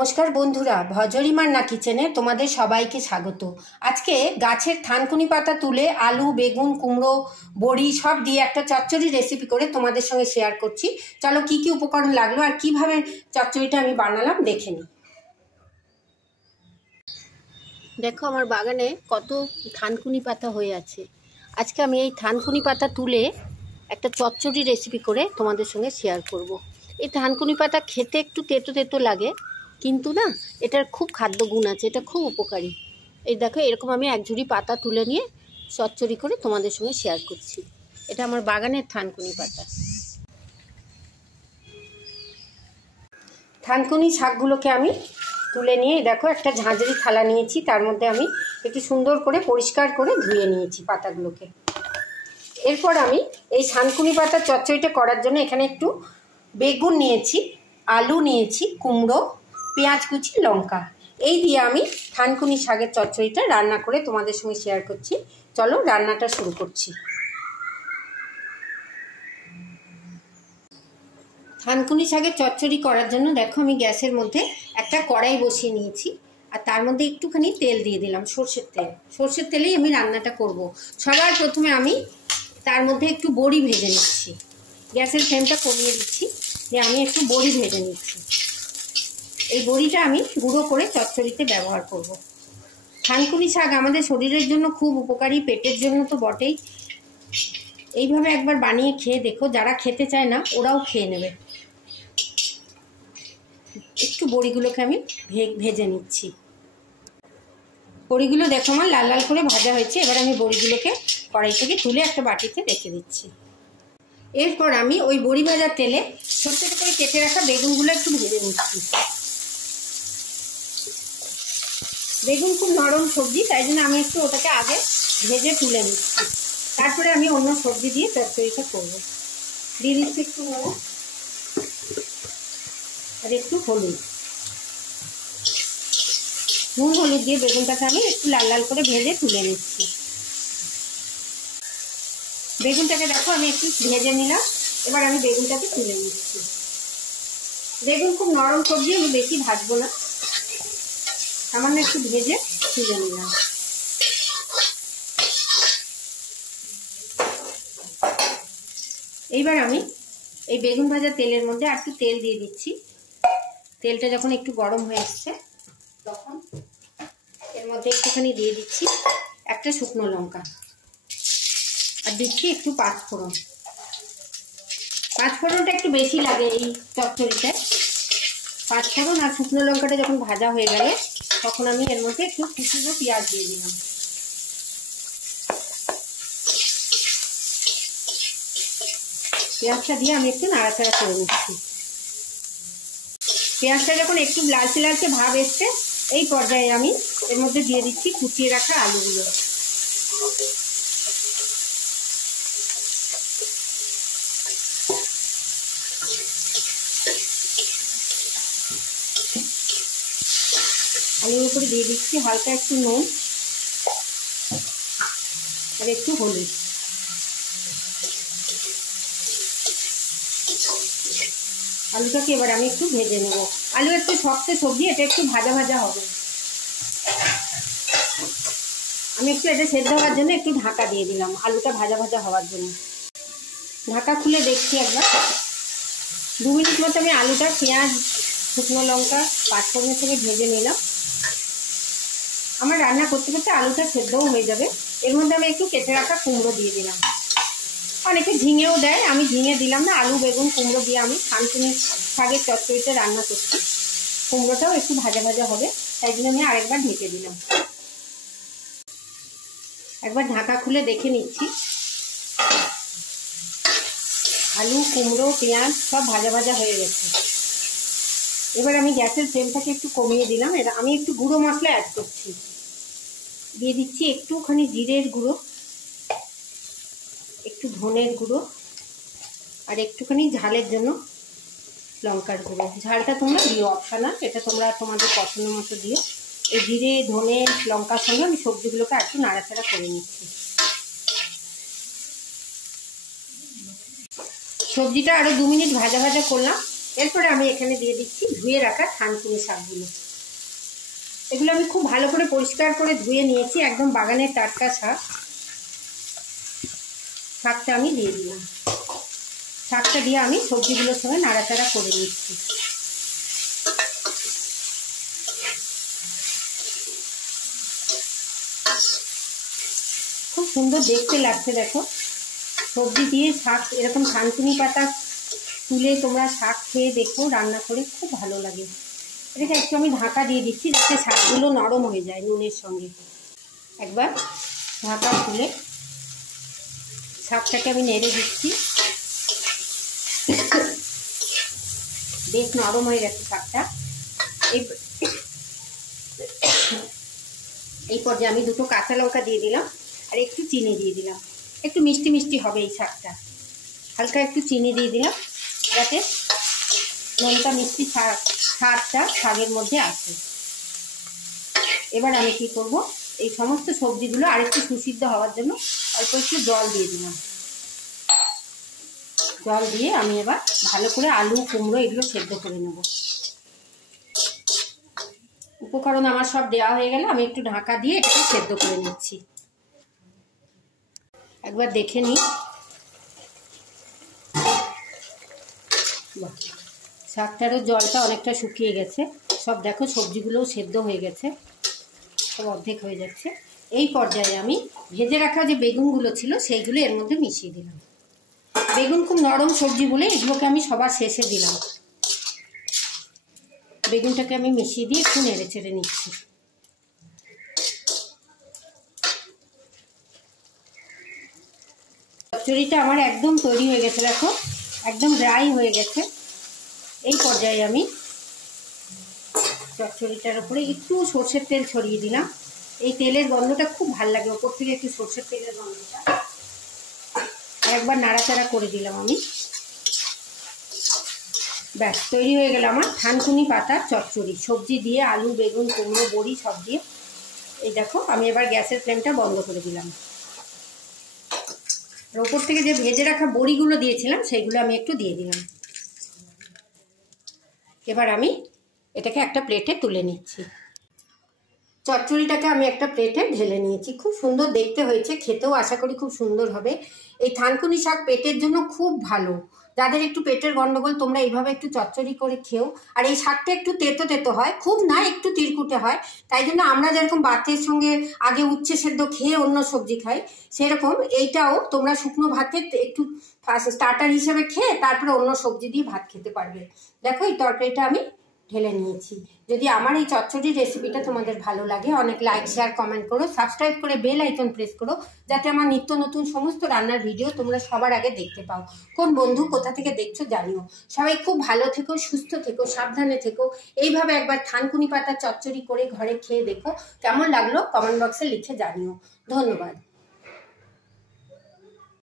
নমস্কার বন্ধুরা, ভজরিমার না কিচেনে তোমাদের সবাইকে স্বাগত। আজকে গাছের থানকুনি পাতা তুলে আলু, বেগুন, কুমড়ো, বড়ি সব দিয়ে একটা চচ্চড়ি রেসিপি করে তোমাদের সঙ্গে শেয়ার করছি। চলো কি কি উপকরণ লাগলো আর কিভাবে চচ্চড়িটা আমি বানালাম দেখে নিই। দেখো আমার বাগানে কত থানকুনি পাতা হয়ে আছে। আজকে আমি এই থানকুনি পাতা তুলে একটা চচ্চড়ি রেসিপি করে তোমাদের সঙ্গে শেয়ার করব। এই থানকুনি পাতা খেতে একটু তেতো তেতো লাগে, কিন্তু না, এটার খুব খাদ্য গুণ আছে, এটা খুব উপকারী। এই দেখো এরকম আমি এক ঝুড়ি পাতা তুলে নিয়ে চচ্চড়ি করে তোমাদের সঙ্গে শেয়ার করছি। এটা আমার বাগানের থানকুনি পাতা। থানকুনি শাকগুলোকে আমি তুলে নিয়ে দেখো একটা ঝাঁঝরি থালা নিয়েছি, তার মধ্যে আমি একটু সুন্দর করে পরিষ্কার করে ধুয়ে নিয়েছি পাতাগুলোকে। এরপর আমি এই থানকুনি পাতার চচ্চড়িটা করার জন্য এখানে একটু বেগুন নিয়েছি, আলু নিয়েছি, কুমড়ো, পেঁয়াজ কুচি, লঙ্কা, এই দিয়ে আমি থানকুনি শাকের চচ্চড়িটা রান্না করে তোমাদের সঙ্গে শেয়ার করছি। চলো রান্নাটা শুরু করছি। থানকুনি শাকের চচ্চড়ি করার জন্য দেখো আমি গ্যাসের মধ্যে একটা কড়াই বসিয়ে নিয়েছি, আর তার মধ্যে একটুখানি তেল দিয়ে দিলাম, সর্ষের তেল। সর্ষের তেলেই আমি রান্নাটা করব। সবার প্রথমে আমি তার মধ্যে একটু বড়ি ভেজে নিচ্ছি। গ্যাসের ফ্লেমটা কমিয়ে দিচ্ছি, দিয়ে আমি একটু বড়ি ভেজে নিচ্ছি। এই বড়িটা আমি গুঁড়ো করে চচ্চড়িতে ব্যবহার করব। থানকুনি শাক আমাদের শরীরের জন্য খুব উপকারী, পেটের জন্য তো বটেই। এইভাবে একবার বানিয়ে খেয়ে দেখো, যারা খেতে চায় না ওরাও খেয়ে নেবে। একটু বড়িগুলোকে আমি ভেজে নিচ্ছি। বড়িগুলো দেখো আমার লাল লাল করে ভাজা হয়েছে। এবার আমি বড়িগুলোকে কড়াই থেকে তুলে একটা বাটিতে রেখে দিচ্ছি। এরপর আমি ওই বড়ি ভাজার তেলে ছোট ছোট করে কেটে রাখা বেগুনগুলো একটু ভেজে নিচ্ছি। বেগুন খুব নরম সবজি, তাই জন্য আমি একটু ওটাকে আগে ভেজে তুলে নিচ্ছি। তারপরে আমি অন্য সবজি দিয়ে চচ্চড়িটা করবো। দিয়ে দিচ্ছি একটু লবণ আর একটু হলুদ। নুন হলুদ দিয়ে বেগুনটাকে আমি একটু লাল লাল করে ভেজে তুলে নিচ্ছি। বেগুনটাকে দেখো আমি একটু ভেজে নিলাম। এবার আমি বেগুনটাকে তুলে নিচ্ছি। বেগুন খুব নরম সবজি, আমি বেশি ভাজবো না, সামান্য একটু ভেজে তুলে নিলাম। এইবার আমি এই বেগুন ভাজা তেলের মধ্যে আর একটু তেল দিয়ে দিচ্ছি। তেলটা যখন একটু গরম হয়ে এসছে তখন এর মধ্যে একটুখানি দিয়ে দিচ্ছি একটা শুকনো লঙ্কা, আর দিচ্ছি একটু পাঁচফোড়ন। পাঁচফোড়নটা একটু বেশি লাগে এই চচ্চড়িটায়। পাঁচফোড়ন আর শুকনো লঙ্কাটা যখন ভাজা হয়ে গেলে তখন আমি এর মধ্যে একটু কুচনো পেঁয়াজ দিয়ে দিলাম। পেঁয়াজটা দিয়ে আমি একটু নাড়াচাড়া করে নিচ্ছি। পেঁয়াজটা যখন একটু লালচে লালচে ভাব এসছে, এই পর্যায়ে আমি এর মধ্যে দিয়ে দিচ্ছি কুচিয়ে রাখা আলুগুলো। আলুর উপরে দিয়ে দিচ্ছি হালকা একটু নুন আর একটু হলুদ। আলুটাকে এবার আমি একটু ভেজে নেব। আলু একটু শক্ত সবজি, এটা একটু ভাজা ভাজা হবে। আমি একটু এটা সেদ্ধ হওয়ার জন্য একটু ঢাকা দিয়ে দিলাম, আলুটা ভাজা ভাজা হওয়ার জন্য। ঢাকা খুলে দেখছি একবার। 2 মিনিট মতো আমি আলুটা পেঁয়াজ, শুকনো লঙ্কা, পাঁচফোড়নের থেকে ভেজে নিলাম। আমার রান্না করতে করতে আলুটা সেদ্ধও হয়ে যাবে। এর মধ্যে আমি একটু কেটে রাখা কুমড়ো দিয়ে দিলাম। অনেকে ঝিঙেও দেয়, আমি ঝিঙে দিলাম না। আলু, বেগুন, কুমড়ো দিয়ে আমি থানকুনি শাকের চচ্চড়িতে রান্না করছি। কুমড়োটাও একটু ভাজা ভাজা হবে, তাই জন্য আমি আরেকবার ঢেকে দিলাম। একবার ঢাকা খুলে দেখে নিচ্ছি। আলু, কুমড়ো, পেঁয়াজ সব ভাজা ভাজা হয়ে গেছে। এবার আমি গ্যাসের ফ্লেমটাকে একটু কমিয়ে দিলাম। এটা আমি একটু গুঁড়ো মশলা অ্যাড করছি। দিয়ে দিচ্ছি একটুখানি জিরের গুঁড়ো, একটু ধনের গুঁড়ো, আর একটুখানি ঝালের জন্য লঙ্কার গুঁড়ো। ঝালটা তোমরা দিও, অপশনাল, এটা তোমরা তোমাদের পছন্দ মতো দিও। এই জিরে, ধনে, লঙ্কার সঙ্গে আমি সবজিগুলোকে একটু নাড়াচাড়া করে নিচ্ছি। সবজিটা আরও 2 মিনিট ভাজা ভাজা করলাম। এরপরে আমি এখানে দিয়ে দিচ্ছি ধুয়ে রাখা থানকুনি শাকগুলো। এগুলো আমি খুব ভালো করে পরিষ্কার করে ধুয়ে নিয়েছি, একদম বাগানের টাটকা শাক। শাকটা আমি দিয়ে দিলাম। শাকটা দিয়ে আমি সবজিগুলোর সঙ্গে নাড়াচাড়া করে নিচ্ছি। খুব সুন্দর দেখতে লাগছে দেখো, সবজি দিয়ে শাক, এরকম থানকুনি পাতা তুলে তোমরা শাক খেয়ে দেখো, রান্না করে খুব ভালো লাগে। এটাকে একটু আমি ঢাকা দিয়ে দিচ্ছি যাতে শাকগুলো নরম হয়ে যায় নুনের সঙ্গে। একবার ঢাকা খুলে শাকটাকে আমি নেড়ে দিচ্ছি। বেশ নরম হয়ে গেছে শাকটা। এই পর্যায়ে আমি দুটো কাঁচা লঙ্কা দিয়ে দিলাম আর একটু চিনি দিয়ে দিলাম। একটু মিষ্টি মিষ্টি হবে এই শাকটা, হালকা একটু চিনি দিয়ে দিলাম যাতে লঙ্কা মিষ্টি স্বাদটা শাকের মধ্যে আসে। এবার আমি কি করব, এই সমস্ত সবজিগুলো আরেকটু সুসিদ্ধ হওয়ার জন্য অল্প একটু জল দিয়ে দিলাম। জল দিয়ে আমি এবার ভালো করে আলু কুমড়ো এগুলো সেদ্ধ করে নেব। উপকরণ আমার সব দেওয়া হয়ে গেলে আমি একটু ঢাকা দিয়ে এটাকে সেদ্ধ করে নিচ্ছি। একবার দেখে নিই। শাকটারও জলটা অনেকটা শুকিয়ে গেছে, সব দেখো সবজিগুলোও সেদ্ধ হয়ে গেছে, সব অর্ধেক হয়ে যাচ্ছে। এই পর্যায়ে আমি ভেজে রাখা যে বেগুনগুলো ছিল সেইগুলো এর মধ্যে মিশিয়ে দিলাম। বেগুন খুব নরম সবজি বলে এগুলোকে আমি সবার শেষে দিলাম। বেগুনটাকে আমি মিশিয়ে দিয়ে একটু নেড়ে চেড়ে নিচ্ছি। চচ্চড়িটা আমার একদম তৈরি হয়ে গেছে দেখো, একদম ড্রাই হয়ে গেছে। এই পর্যায়ে আমি চচ্চড়িটার উপরে একটু সর্ষের তেল ছড়িয়ে দিলাম। এই তেলের গন্ধটা খুব ভালো লাগে, ওপর থেকে একটু সর্ষের তেলের গন্ধটা। একবার নাড়াচাড়া করে দিলাম আমি। ব্যাস তৈরি হয়ে গেল আমার থানকুনি পাতার চচ্চড়ি, সবজি দিয়ে, আলু বেগুন কুমড়ো বড়ি সব দিয়ে। এই দেখো আমি এবার গ্যাসের ফ্লেমটা বন্ধ করে দিলাম। আর ওপর থেকে যে ভেজে রাখা বড়িগুলো দিয়েছিলাম সেইগুলো আমি একটু দিয়ে দিলাম। এবার আমি এটাকে একটা প্লেটে তুলে নিচ্ছি। চচ্চড়িটাকে আমি একটা প্লেটে ঢেলে নিয়েছি। খুব সুন্দর দেখতে হয়েছে, খেতেও আশা করি খুব সুন্দর হবে। এই থানকুনি শাক পেটের জন্য খুব ভালো। যাদের একটু পেটের গন্ডগোল তোমরা এইভাবে একটু চচ্চড়ি করে খেও। আর এই শাকটা একটু তেতো তেতো হয়, খুব না একটু তিরকুটে হয়। তাই জন্য আমরা যেরকম ভাতের সঙ্গে আগে উচ্ছে সেদ্ধ খেয়ে অন্য সবজি খাই, সেরকম এইটাও তোমরা শুকনো ভাতে একটু স্টার্টার হিসেবে খেয়ে তারপরে অন্য সবজি দিয়ে ভাত খেতে পারবে। দেখো এই তরকারিটা আমি ঢেলে নিয়েছি। যদি আমার এই চচ্চড়ির রেসিপিটা তোমাদের ভালো লাগে, অনেক লাইক শেয়ার কমেন্ট করো, সাবস্ক্রাইব করে বেল আইকন প্রেস করো যাতে আমার নিত্য নতুন সমস্ত রান্নার ভিডিও তোমরা সবার আগে দেখতে পাও। কোন বন্ধু কোথা থেকে দেখছো জানিও। সবাই খুব ভালো থেকো, সুস্থ থেকো, সাবধানে থেকো। এইভাবে একবার থানকুনি পাতার চচ্চড়ি করে ঘরে খেয়ে দেখো, কেমন লাগলো কমেন্ট বক্সে লিখে জানিও। ধন্যবাদ।